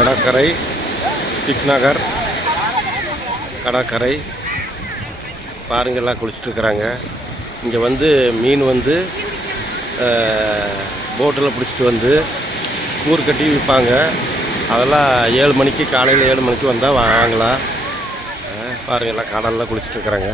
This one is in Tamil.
கடற்கரை டிக்நகர் கடற்கரை பாருங்க, எல்லாம் குளிச்சுட்ருக்குறாங்க. இங்கே வந்து மீன் வந்து போட்டில் பிடிச்சிட்டு வந்து கூறு கட்டி விற்பாங்க. அதெல்லாம் 7 மணிக்கு, காலையில் 7 மணிக்கு வந்தால் வாங்கலாம். பாருங்கள், எல்லாம் கடலில் குளிச்சுட்ருக்குறாங்க.